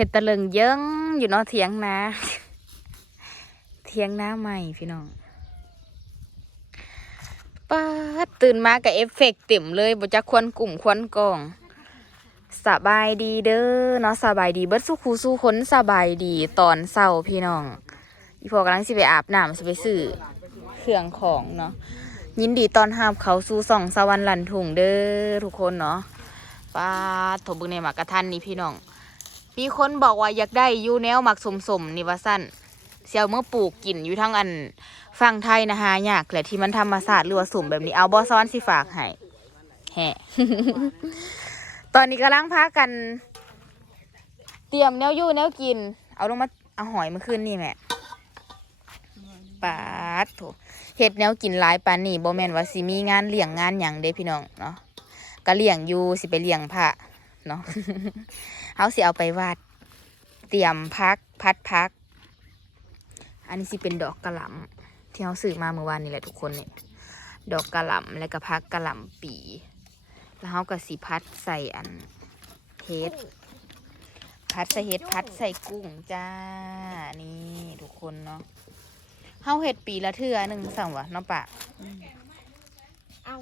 เห็ดตะลึงเยิ้งอยู่เนาะเถียงนาเถียงนาใหม่พี่น้องป้าตื่นมากับเอฟเฟกต์เต็มเลยบ่จักควนกลุ่มควนกองสบายดีเด้อเนาะสบายดีเบิดสู้คูสู้คนสบายดีตอนเศร้าพี่น้องอีพอกำลังสิไปอาบน้ำสิไปซื้อเครื่องของเนาะยินดีตอนรับเขาสู่ส่องสวรรค์ลันถุงเด้อทุกคนเนาะป้าถบึงในหมากกระทันนี่พี่น้อง มีคนบอกว่าอยากได้อยูแนวหมักสมสมนี่ว่าสั้นเสียวเมื่อปลูกกินอยู่ทั้งอันฝั่งไทยนะฮะยากแหละที่มันธรรมศาสตร์หรือว่าสมแบบนี้เอาบอซ้อนสิฝากให้แฮะตอนนี้กำลังพากัน เตรียมแนวยู่แนวกิน เอาลงมาเอาหอยมาขึ้นนี่แม่ปาดโถเฮ็ดแนวกินหลายปานนี่บ่แม่นว่าสิมีงานเลี้ยงงานหยังเด้พี่น้องเนาะก็เลี้ยงอยู่สิไปเลี้ยงพระเนาะ เขาสิเอาไปวาด เตรียมพักพัดพัก อันนี้สิเป็นดอกกระหล่ำที่เขาซื้อมาเมื่อวานนี่แหละทุกคนเนี่ยดอกกระหล่ำแล้วก็พักกระหล่ำปี แล้วเขาก็สิพัดใส่อันเฮ็ดพัดใส่เฮ็ดพัดใส่กุ้งจ้า นี่ทุกคนเนาะเฮาเฮ็ดปีละเทื่อหนึ่งสั่งวะเนาะปะเอา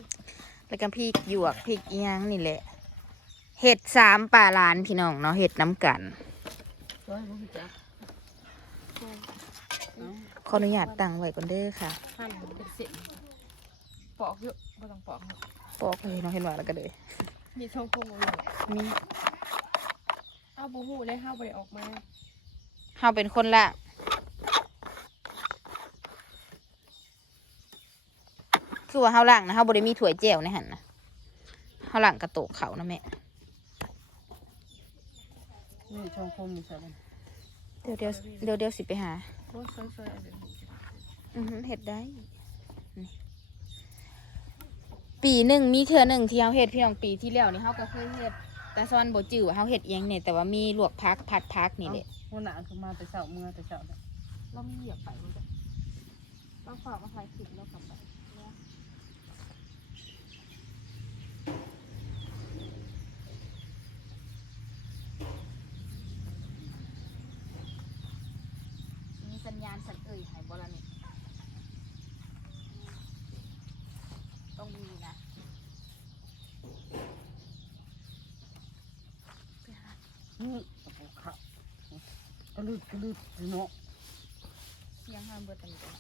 แล้วก็พริกหยวกพริกอีหยังนี่แหละ เห็ดสามป่าลานพี่น้องเนาะเห็ดน้ำกันไว้บ่รู้จักขออนุญาตตั้งไว้ก่อนเด้อค่ะ หั่นเป็นเส้นปอกเยอะบ่ต้องปอกเยอะปอกเลยเนาะเห็นว่าแล้วก็เลยมีช่องโค้งเอาอยู่มีเอาบ่ฮู้เลยเฮาบ่ได้ออกมาเฮาเป็นคนละ คือว่าเฮาล่างนะเฮาบ่ได้มีถ้วยแจ่วในหั่นนะเฮาล่างกระโตกเขานะแม่ นี่ช่องโค้งมีใส่บ่เดี๋ยวเดี๋ยวเดี๋ยวเดี๋ยวสิไปหาโอ้ยสวยๆเอาเดี๋ยวอือหือเห็ดได้นี่ปีหนึ่งมีเทื่อหนึ่งที่เฮาเห็ดพี่น้องปีที่แล้วนี่เฮาก็เคยเห็ดแต่ซอนบ่จื้อว่าเฮาเห็ดเอียงเนี่ยแต่ว่ามีลวกพักผัดพักนี่แหละหัวหน้าคือมาแต่เช้าเมื่อแต่เช้าแล้วเรามีเหยียบไปบ่จ้ะเราฝากมาถ่ายคลิปแล้วกลับไป เนี่ยมีสัญญาณสัญเอ่ยหายบ่ละนี่ต้องมีนะอือโอ้โหค่ะกระลึดกระลึดเนาะยังห้ามเบิดตันก่อน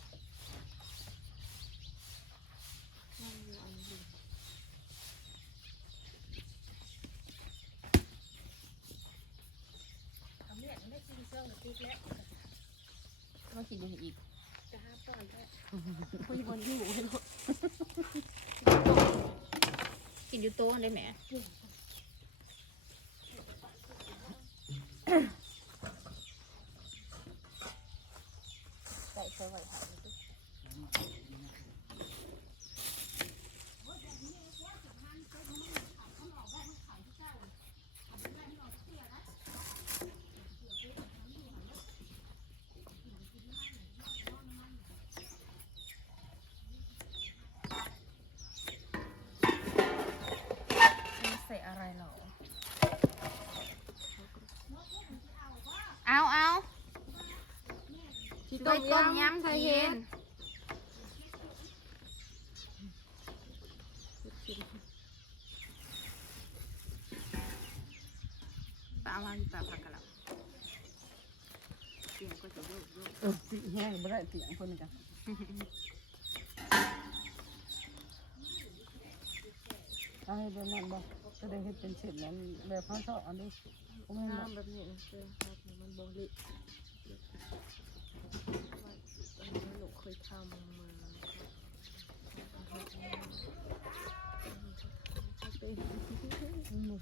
ต้องขี่บุญอีก จะห้าตอนแค่คุยบนอยู่ให้ลูกกินอยู่โต๊ะได้ไหมใส่เสื้อไว้ค่ะใส่อะไรหรอ เอาเอา ที่ไว้ต้มยำไทยเย็นปลาเอามาอยู่ปลาผักกะหล่ำเสียงก็จะโยกโยกเออสิแห้งบ่ได้เสียงคนนึงจ้ะเอาให้เบิ่งนั่นบ่จะได้เฮ็ดเป็นเส้นนั้นแบบเขาชอบอันนี้ผมเห็นบ่น้ำแบบนี้นะเจ้าครับมันบริอันนี้หนู เคยทำมาเป็นอืม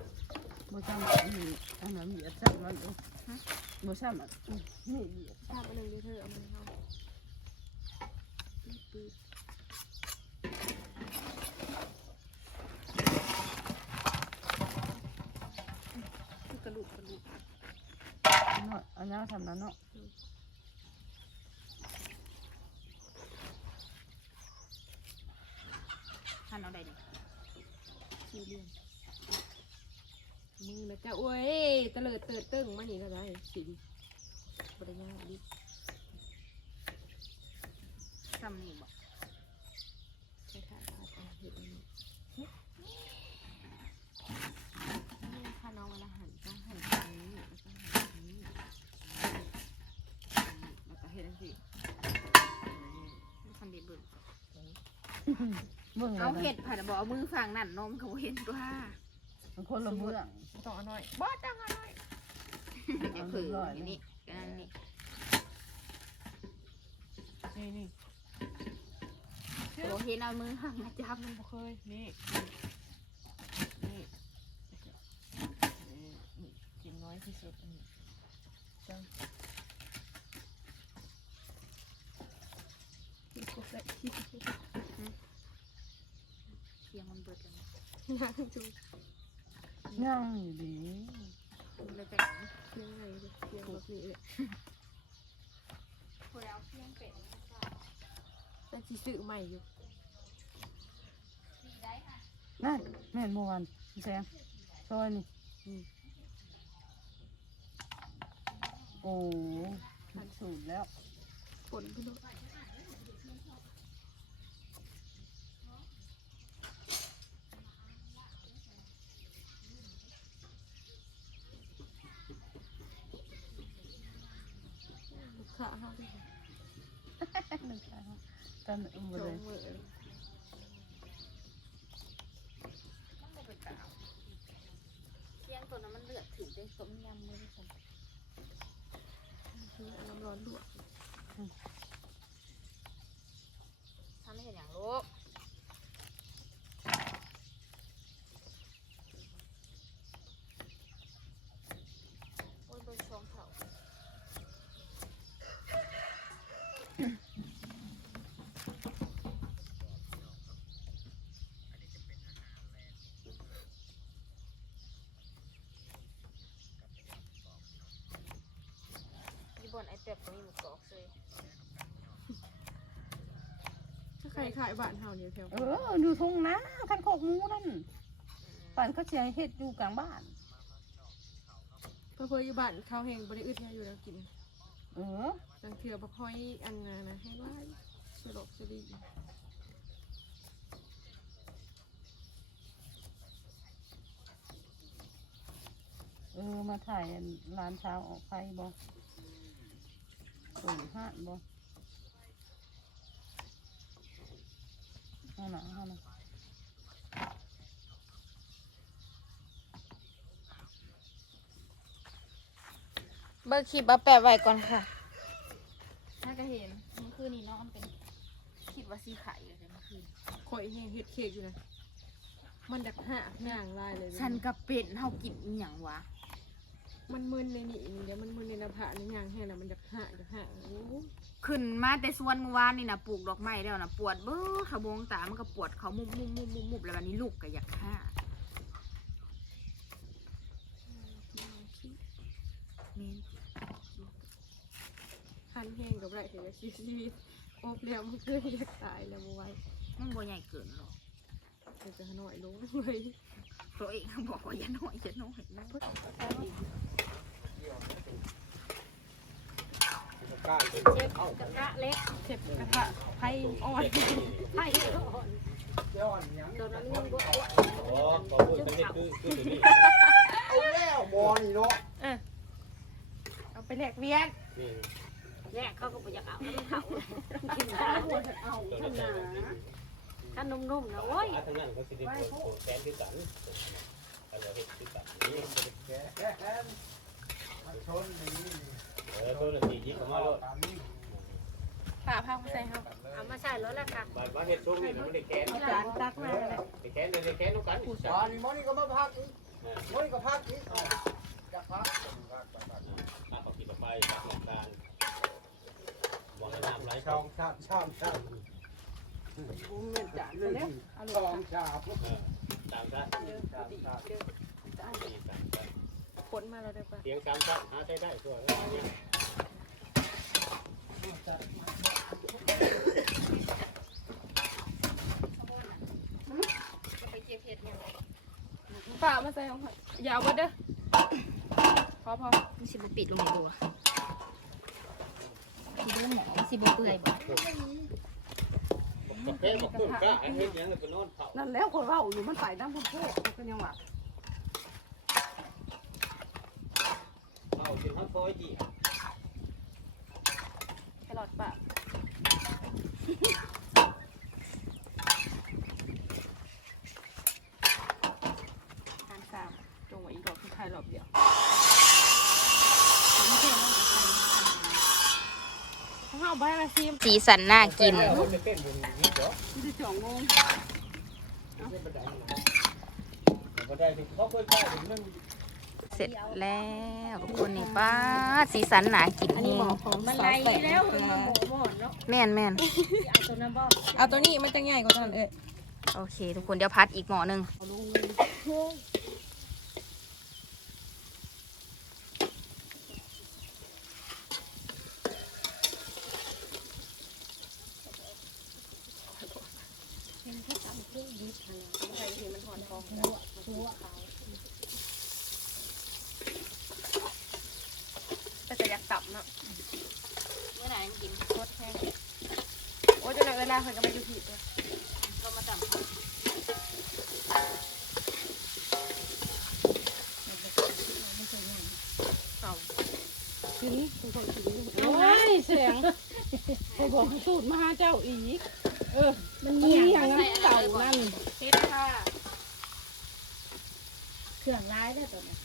บ่ซ้ำอันนี้อันนั้นเหยียดซ้ำมันเองบ่ซ้ำอันนี่เหยียดทำอะไรเธอเอามาทำปืดกระดูกกระดูกอันนั้นทำนั้นเนาะ ท่านเอาได้ดิ สี่เหลี่ยม มือนะจ๊ะโอ้ย ตะเลิดเติดตึ้งมานี่ก็ได้สิบริญญาดิซ้ำนี่บ่ใช้ขาดอาจารย์เห็นอันนี้ถ้าน้องวันละหันต้องหันทางนี้แล้วก็หันทางนี้แล้วก็เห็นสิคันเด็ดเบิ่งเบิ่งเอาเห็ดผัดบ่เอามือฝั่งนั่นนมเขาเห็นตัว มันคนละเมืองต้องเอาหน่อยบ้าจังเอาหน่อยอย่าเผืออย่างนี้กันนั่นนี่นี่นี่โอ้เห็นเอามือฝั่งนะจับมันบ่เคยนี่นี่นี่นี่กินน้อยที่สุดอันนี้จังกินครบแล้วที่เทียงมันเบิดแล้วนะย่างจุ ง่างอยู่ดีเลยจะเที่ยงไงเที่ยงแบบนี้เลยพอแล้วเทียงเป็ดแต่ที่ซื้อใหม่อยู่นั่นแม่นเมื่อวานแซมซอยนี่โอ้สูตรแล้วผลพี่น้องลูกค้าเขาด้วย กันอุ้มจเลงยมือเลยเทียงตัวนั้นมันเลือดถึงได้ต้มยำเลยค่ะคือน้ำร้อนลวกทำให้เห็นอย่างลูกโอ้ยเบิ่งช่องเขา ยี่บนไอเต็บก็มีหมูกรอบเลยถ้าใครขายบ้านเฮาเนี่ยแถวเอออยู่ทุ่งนาคันโคกหมูนั่นปั่นเขาเสียเฮ็ดอยู่กลางบ้านเพื่อเพื่ออยู่บ้านเขาแหงบริอึดเนี่ยอยู่แล้วกินเออจังเถื่อบักห้อยอันนานะให้ไว้สลบสลีเออมาถ่ายร้านเช้าออกไปบ่เปิดห้าบ่เอาหนังเอาหนังเบอร์คลิปเอาแปะไว้ก่อนค่ะ น่าจะเห็นเมื่อคืนนี้น้องมันเป็นคิดว่าสีไข่เลยเมื่อคืนข่อยแห้งเฮ็ดเค้กอยู่นะมันดักหาย่างลายเลยฉันกับเป็ดเฮากินอีหย่างวะ มันมึนในนี่เดี๋ยวมันมึนในหน้าผากในย่างแห้งแล้วมันดักหาดักหาโอ้ขึ้นมาแต่สวนเมื่อวานนี่นะปลูกดอกไม้แล้วนะปวดเบ้อขบวงตามันก็ปวดเขามุบมุบมุบมุบมุบแล้ววันนี้ลูกก็อยากฆ่าเมนคันแห้งกับไรเห็นแล้วชีวิตอบแล้วมันคืออยากตายแล้วบ่ไหว้มันบ่ใหญ่เกินหรอกเดี๋ยวจะหน่อยลงเลย ตัวเองบอกว่าอย่าน้อยอย่าน้อยนะกล้าเป็นเอ้ากระทะเล็กเจ็บกระทะไผ่อ่อนไผ่อ่อนตอนนั้นมันบ่อ๋อขอพูดเป็นเด็กคือคือนี้เอาแล้วมอนี่เนาะเอาไปแลกเวียนแยกเขาก็บ่อยากเอาแล้วมันเขาตัวนั้นนะ ถ้านุ่มๆนะโอ้ยอาทางนั้นก็สิได้โผล่แขนคือกันเอาเฮ็ดคือกันนี่แกแค่แค่มันชนนี้เออตัวนั้นสิยิบเข้ามาโลดตามนี้ผ่าพังใส่เฮาเอามาใส่รถแล้วค่ะบาดว่าเฮ็ดทรงนี่มันได้แขนเอาจานตักมาเลยได้แขนได้แขนนำกันตอนนี้มอนี่ก็มาพักอีกมอนี่ก็พักอีกจะพักพักพักถ้าเขากินไปตักน้ำตาลบ่ให้น้ำไหลช่เข้าองชามชามชา มบุ้มเงินจานเรื่องแล้วเอาลช่องงชามเออตามซะเดินพอดีเดินจานนี่ามาแล้วได้ปะเสียงสามชั้นหาใช้ได้ทั่วแล้วเนี่ยจะไปเก็บเห็ดยังไงไปฝามาใส่ของข่อยอย่าเอาเบิดเด้อพอพอมันสิบปิดลงในตัวที่เรื่องหมอมันสิบเปื่อยบ่ กับแพ้กับต้นกล้าอันเฮ็ดหยังแล้วก็นอนเผานั่นแล้วคนเว้าอยู่มันไปน้ำพุ่นโพกก็ยังว่าเผากินทั้งซอยจีแครอทปากทานสามจงไว้อีกรอบคือไทยรอบเดียวถ้าเอาไปละซิม สีสันน่ากิน แล้วจะเต้นบนนี้เหรอ ที่จ่องงง ไม่เป็นไรนะบ่ได้ ที่เขาเคยฆ่าถึงนั่นเสร็จแล้วทุกคนนี่ป้าดสีสันน่ากินนี่มันไหลแล้วมันหมูหมอนเนาะแม่นแม่นเอาตัวน้ำบ่เอาตัวนี้มันจะง่ายกว่านั้นเอ้ยโอเค ทุกคนเดี๋ยวพัดอีกหม้อหนึ่ง เอาลงเลย แต่จะอยากกลับเนาะ เมื่อไหร่กิน โคตรแห้งโอ้ยจะไหนเวลาเพิ่นก็มาอยู่ผิดเลยเรามาจับกินทุกคนกินเอาไว้เสียงไปบอกสูตรมหาเจ้าอีกเออ มันมีอย่างนั้นเต่านั่นเฮ็ดค่ะเครื่องร้ายได้ตัวนี้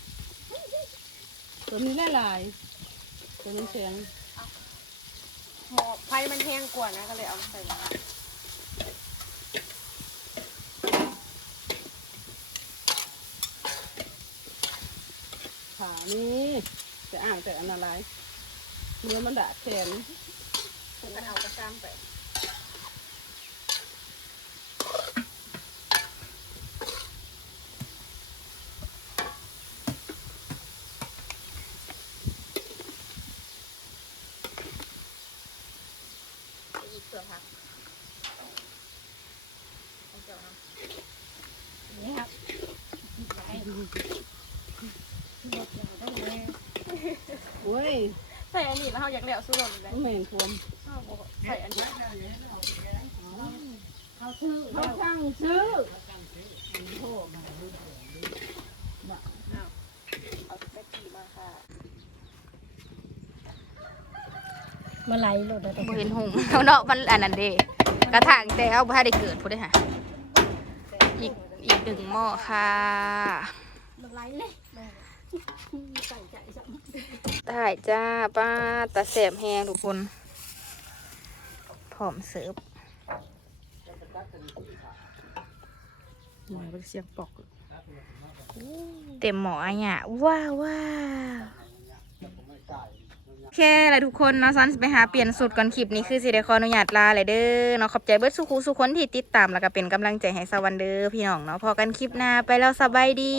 ตัวนี้ได้หลายตัวนี้เสียง มันแห้งกว่านะก็เลยเอาใส่ขานี่จะอ่างแต่อันอะไรเนื้อมันดาแขนมันเอากระซ้ำไป อีกเสือพัก นี่ครับ โอ้ย ใส่ อันนี้แล้วเฮาอยากแล้วสู้รสเลยมันเหม็นพวมเอาบ่ใส่อันนี้เขาซื้อเขาช่างซื้อเอาแป๊บซี่มาค่ะมาไหลโลดได้บ่เห็นหงเอาเนาะมันอันนั้นเด้กระถางแต่เอาบ่ทันได้เกิดพูดได้อค่ะอีกอีกหนึ่งหม้อค่ะมันไหลเลยใส่ใจจัง ได้จ้าป้าตาแสบแฮงทุกคนพร้อมเสิร์ฟหน่อเป็นเสียงปอก เต็มหม้ออะเนี่ยว้าวว้าวโอเคแหละทุกคนเนาะซันไปหาเปลี่ยนสูตรก่อนคลิปนี้คือสิได้ขออนุญาตลาเลยเด้อเนาะขอบใจเบิร์ดสุขุสุขคนที่ติดตามแล้วก็เป็นกำลังใจให้สวันเด้อพี่น้องเนาะพอกันคลิปหน้าไปแล้วสบายดี